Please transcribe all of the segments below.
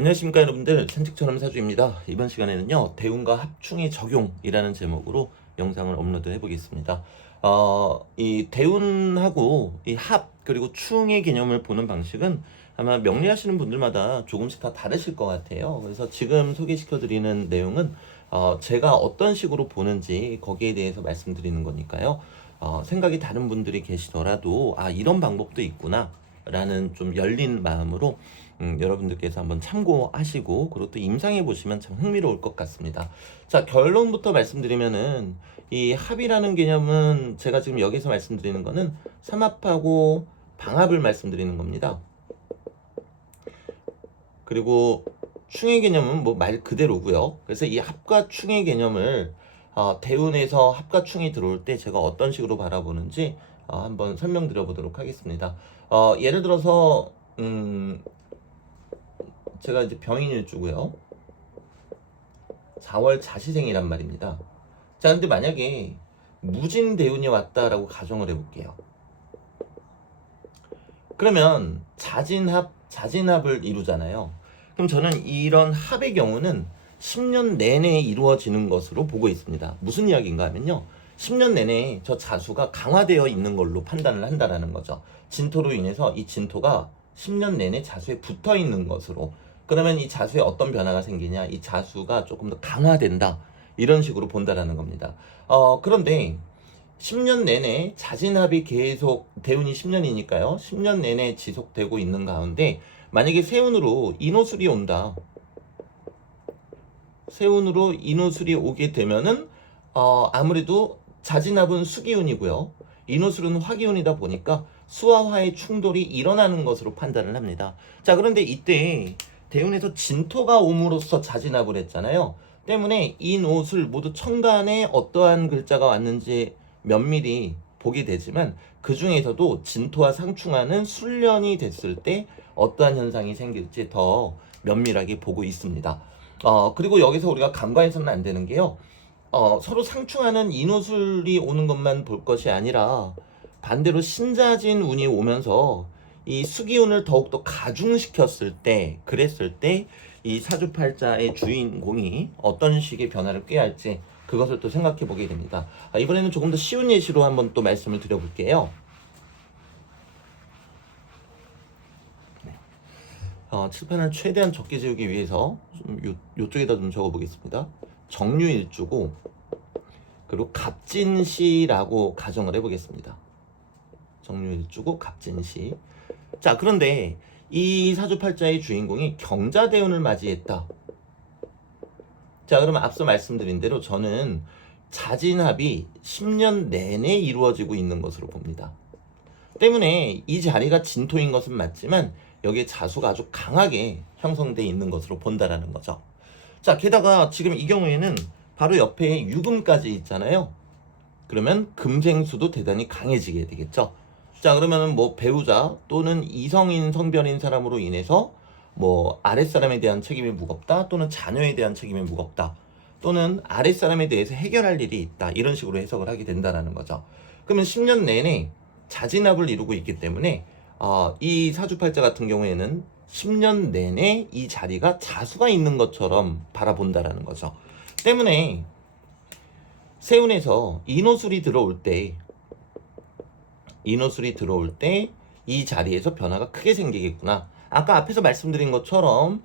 안녕하십니까 여러분들, 산책처럼 사주입니다. 이번 시간에는요 대운과 합충의 적용이라는 제목으로 영상을 업로드 해보겠습니다. 이 대운하고 이 합 그리고 충의 개념을 보는 방식은 아마 명리하시는 분들마다 조금씩 다 다르실 것 같아요. 그래서 지금 소개시켜드리는 내용은 제가 어떤 식으로 보는지 거기에 대해서 말씀드리는 거니까요. 생각이 다른 분들이 계시더라도 이런 방법도 있구나 라는 좀 열린 마음으로 여러분들께서 한번 참고하시고 그리고 또 임상해 보시면 참 흥미로울 것 같습니다. 자, 결론부터 말씀드리면은 이 합이라는 개념은 제가 지금 여기서 말씀드리는 거는 삼합하고 방합을 말씀드리는 겁니다. 그리고 충의 개념은 뭐 말 그대로고요. 그래서 이 합과 충의 개념을 대운에서 합과 충이 들어올 때 제가 어떤 식으로 바라보는지 한번 설명드려 보도록 하겠습니다. 예를 들어서 제가 이제 병인일주고요. 4월 자시생이란 말입니다. 자, 근데 만약에 무진대운이 왔다라고 가정을 해볼게요. 그러면 자진합을 이루잖아요. 그럼 저는 이런 합의 경우는 10년 내내 이루어지는 것으로 보고 있습니다. 무슨 이야기인가 하면요. 10년 내내 저 자수가 강화되어 있는 걸로 판단을 한다라는 거죠. 진토로 인해서 이 진토가 10년 내내 자수에 붙어 있는 것으로. 그러면 이 자수에 어떤 변화가 생기냐? 이 자수가 조금 더 강화된다. 이런 식으로 본다라는 겁니다. 그런데 10년 내내 자진합이 계속, 대운이 10년이니까요. 10년 내내 지속되고 있는 가운데 만약에 세운으로 인호술이 온다. 세운으로 인호술이 오게 되면은 아무래도 자진합은 수기운이고요. 인호술은 화기운이다 보니까 수와 화의 충돌이 일어나는 것으로 판단을 합니다. 자, 그런데 이때 대운에서 진토가 옴으로써 자진합을 했잖아요. 때문에 인호술 모두 천간에 어떠한 글자가 왔는지 면밀히 보게 되지만 그 중에서도 진토와 상충하는 술련이 됐을 때 어떠한 현상이 생길지 더 면밀하게 보고 있습니다. 그리고 여기서 우리가 간과해서는 안 되는 게요. 서로 상충하는 인호술이 오는 것만 볼 것이 아니라 반대로 신자진 운이 오면서 이 수기운을 더욱더 가중시켰을 때, 그랬을 때 이 사주팔자의 주인공이 어떤 식의 변화를 꾀할지 그것을 또 생각해 보게 됩니다. 이번에는 조금 더 쉬운 예시로 한번 또 말씀을 드려볼게요. 칠판을 최대한 적게 지우기 위해서 좀 요쪽에다 좀 적어보겠습니다. 정유일주고 그리고 갑진시라고 가정을 해보겠습니다. 정유일주고 갑진시. 자, 그런데 이 사주팔자의 주인공이 경자대운을 맞이했다. 자, 그러면 앞서 말씀드린 대로 저는 자진합이 10년 내내 이루어지고 있는 것으로 봅니다. 때문에 이 자리가 진토인 것은 맞지만 여기에 자수가 아주 강하게 형성되어 있는 것으로 본다라는 거죠. 자, 게다가 지금 이 경우에는 바로 옆에 유금까지 있잖아요. 그러면 금생수도 대단히 강해지게 되겠죠. 자, 그러면은 뭐 배우자 또는 이성인 성별인 사람으로 인해서 뭐 아랫사람에 대한 책임이 무겁다, 또는 자녀에 대한 책임이 무겁다, 또는 아랫사람에 대해서 해결할 일이 있다, 이런 식으로 해석을 하게 된다는 거죠. 그러면 10년 내내 자진합을 이루고 있기 때문에 이 사주팔자 같은 경우에는 10년 내내 이 자리가 자수가 있는 것처럼 바라본다라는 거죠. 때문에 세운에서 인호술이 들어올 때 이 자리에서 변화가 크게 생기겠구나. 아까 앞에서 말씀드린 것처럼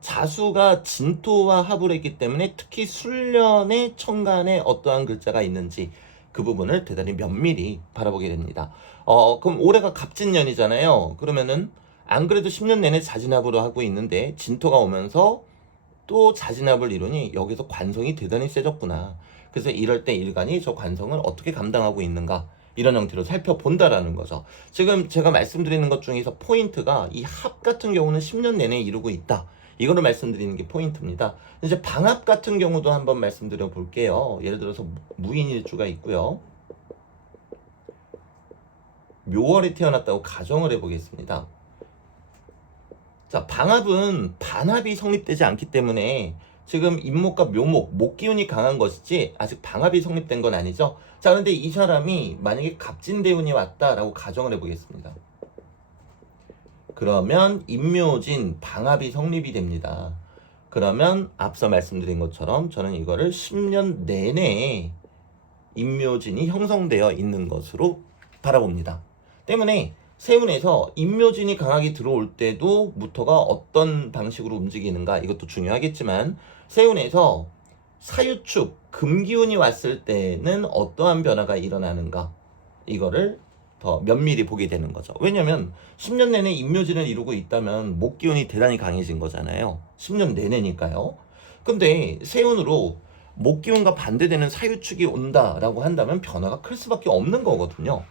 자수가 진토와 합을 했기 때문에 특히 술련의 천간에 어떠한 글자가 있는지 그 부분을 대단히 면밀히 바라보게 됩니다. 그럼 올해가 갑진년이잖아요. 그러면은 안 그래도 10년 내내 자진합으로 하고 있는데 진토가 오면서 또 자진합을 이루니 여기서 관성이 대단히 세졌구나. 그래서 이럴 때 일간이 저 관성을 어떻게 감당하고 있는가, 이런 형태로 살펴본다라는 거죠. 지금 제가 말씀드리는 것 중에서 포인트가 이 합 같은 경우는 10년 내내 이루고 있다, 이거를 말씀드리는 게 포인트입니다. 이제 방합 같은 경우도 한번 말씀드려 볼게요. 예를 들어서 무인일주가 있고요. 묘월에 태어났다고 가정을 해보겠습니다. 자, 방합은 반합이 성립되지 않기 때문에 지금 임목과 묘목, 목기운이 강한 것이지 아직 방합이 성립된 건 아니죠. 자, 그런데 이 사람이 만약에 갑진대운이 왔다라고 가정을 해보겠습니다. 그러면 임묘진 방합이 성립이 됩니다. 그러면 앞서 말씀드린 것처럼 저는 이거를 10년 내내 임묘진이 형성되어 있는 것으로 바라봅니다. 때문에 세운에서 임묘진이 강하게 들어올 때도 무토가 어떤 방식으로 움직이는가 이것도 중요하겠지만 세운에서 사유축 금기운이 왔을 때는 어떠한 변화가 일어나는가 이거를 더 면밀히 보게 되는 거죠. 왜냐면 10년 내내 임묘진을 이루고 있다면 목기운이 대단히 강해진 거잖아요. 10년 내내니까요. 근데 세운으로 목기운과 반대되는 사유축이 온다라고 한다면 변화가 클 수밖에 없는 거거든요.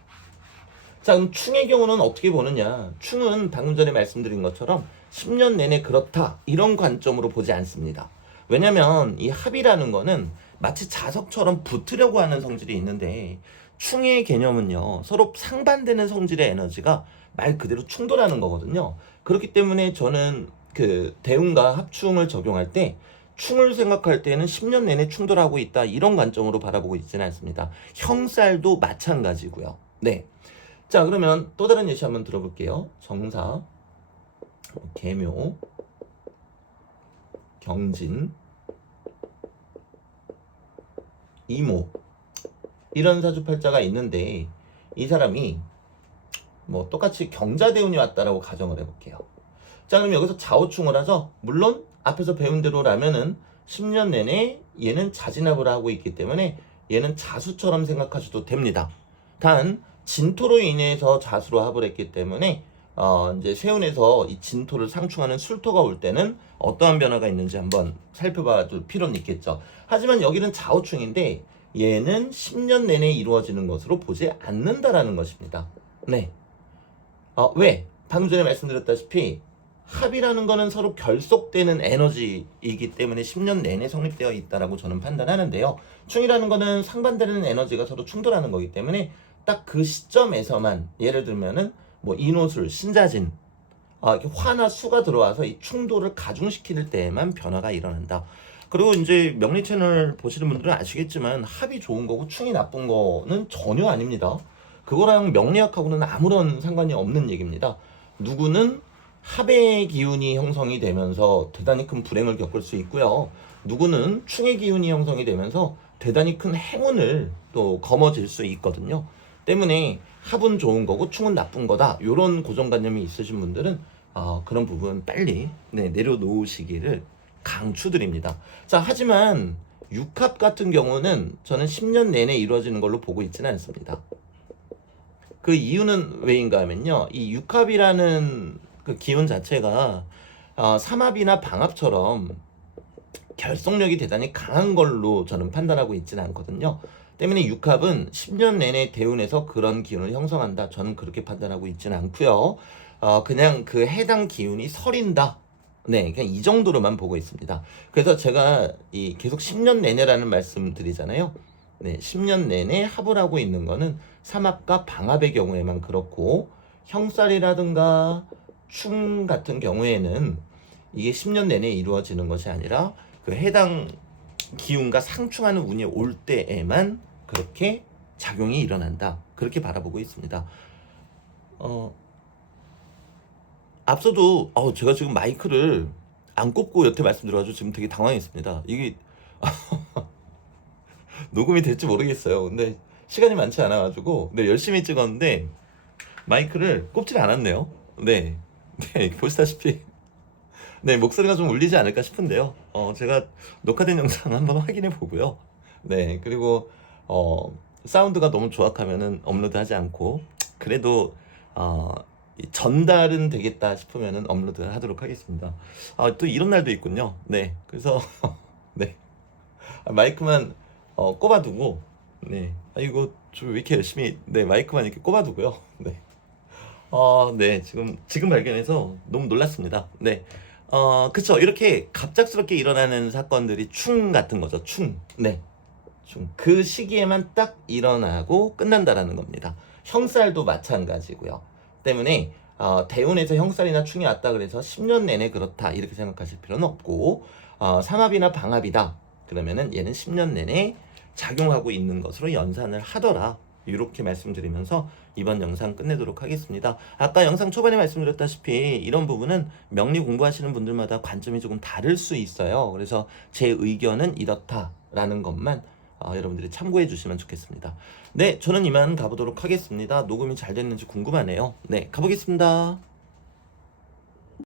자, 그럼 충의 경우는 어떻게 보느냐? 충은 방금 전에 말씀드린 것처럼 10년 내내 그렇다 이런 관점으로 보지 않습니다. 왜냐면 이 합이라는 거는 마치 자석처럼 붙으려고 하는 성질이 있는데 충의 개념은요 서로 상반되는 성질의 에너지가 말 그대로 충돌하는 거거든요. 그렇기 때문에 저는 그 대운과 합충을 적용할 때 충을 생각할 때는 10년 내내 충돌하고 있다 이런 관점으로 바라보고 있지는 않습니다. 형살도 마찬가지고요. 네. 자, 그러면 또 다른 예시 한번 들어볼게요. 정사, 계묘, 경진, 이모 이런 사주팔자가 있는데 이 사람이 뭐 똑같이 경자대운이 왔다라고 가정을 해볼게요. 자, 그럼 여기서 좌우충을 하죠. 물론 앞에서 배운 대로라면은 10년 내내 얘는 자진합을 하고 있기 때문에 얘는 자수처럼 생각하셔도 됩니다. 단 진토로 인해서 자수로 합을 했기 때문에 이제 세운에서 이 진토를 상충하는 술토가 올 때는 어떠한 변화가 있는지 한번 살펴봐 줄 필요는 있겠죠. 하지만 여기는 좌우충인데 얘는 10년 내내 이루어지는 것으로 보지 않는다라는 것입니다. 네. 왜? 방금 전에 말씀드렸다시피 합이라는 거는 서로 결속되는 에너지이기 때문에 10년 내내 성립되어 있다라고 저는 판단하는데요. 충이라는 거는 상반되는 에너지가 서로 충돌하는 거기 때문에 딱 그 시점에서만 예를 들면은 뭐 인호술, 신자진 이렇게 화나 수가 들어와서 이 충돌을 가중시킬 때에만 변화가 일어난다. 그리고 이제 명리 채널 보시는 분들은 아시겠지만 합이 좋은 거고 충이 나쁜 거는 전혀 아닙니다. 그거랑 명리학하고는 아무런 상관이 없는 얘기입니다. 누구는 합의 기운이 형성이 되면서 대단히 큰 불행을 겪을 수 있고요. 누구는 충의 기운이 형성이 되면서 대단히 큰 행운을 또 거머쥘 수 있거든요. 때문에 합은 좋은 거고 충은 나쁜 거다. 이런 고정관념이 있으신 분들은 그런 부분 빨리 내려놓으시기를 강추드립니다. 자, 하지만 육합 같은 경우는 저는 10년 내내 이루어지는 걸로 보고 있지는 않습니다. 그 이유는 왜인가 하면요. 이 육합이라는 그 기운 자체가 삼합이나 방합처럼 결속력이 대단히 강한 걸로 저는 판단하고 있지는 않거든요. 때문에 육합은 10년 내내 대운에서 그런 기운을 형성한다. 저는 그렇게 판단하고 있지는 않고요. 그냥 그 해당 기운이 서린다. 네, 그냥 이 정도로만 보고 있습니다. 그래서 제가 계속 10년 내내라는 말씀 드리잖아요. 네, 10년 내내 합을 하고 있는 거는 삼합과 방합의 경우에만 그렇고 형살이라든가 충 같은 경우에는 이게 10년 내내 이루어지는 것이 아니라 그 해당 기운과 상충하는 운이 올 때에만 그렇게 작용이 일어난다. 그렇게 바라보고 있습니다. 앞서도 제가 지금 마이크를 안 꽂고 여태 말씀드려가지고 지금 되게 당황했습니다. 이게 녹음이 될지 모르겠어요. 근데 시간이 많지 않아가지고 열심히 찍었는데 마이크를 꼽질 않았네요. 네, 보시다시피 목소리가 좀 울리지 않을까 싶은데요. 제가 녹화된 영상 한번 확인해 보고요. 네, 그리고 사운드가 너무 조악하면은 업로드하지 않고 그래도 전달은 되겠다 싶으면은 업로드 하도록 하겠습니다. 또 이런 날도 있군요. 네, 그래서 네, 마이크만 꼽아두고 이거 좀 왜 이렇게 열심히 마이크만 이렇게 꼽아두고요. 네, 지금 발견해서 너무 놀랐습니다. 네. 그쵸. 이렇게 갑작스럽게 일어나는 사건들이 충 같은 거죠. 충. 네. 충. 그 시기에만 딱 일어나고 끝난다라는 겁니다. 형살도 마찬가지고요. 때문에, 대운에서 형살이나 충이 왔다 그래서 10년 내내 그렇다. 이렇게 생각하실 필요는 없고, 삼합이나 방합이다. 그러면은 얘는 10년 내내 작용하고 있는 것으로 연산을 하더라. 이렇게 말씀드리면서 이번 영상 끝내도록 하겠습니다. 아까 영상 초반에 말씀드렸다시피 이런 부분은 명리 공부하시는 분들마다 관점이 조금 다를 수 있어요. 그래서 제 의견은 이렇다라는 것만 여러분들이 참고해 주시면 좋겠습니다. 네, 저는 이만 가보도록 하겠습니다. 녹음이 잘 됐는지 궁금하네요. 네, 가보겠습니다.